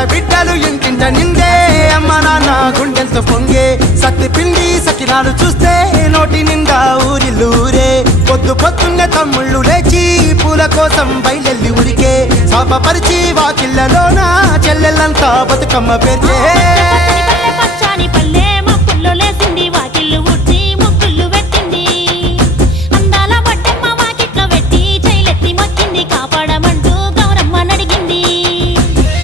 ఆడబిడ్డలు ఇంటింట నిందే అమ్మ నాన్న గుండెంతో పొంగే సత్తి పిండి సకినాలు చూస్తే నోటి నిండా ఊరిల్లూరే పొద్దు పొద్దున్నే తమ్ముళ్ళు లేచి పూల కోసం బయలెల్లి ఉరికే శాపపరిచి వాకిళ్ళలోన చెల్లెళ్ళంతా బతుకమ్మ పేర్చే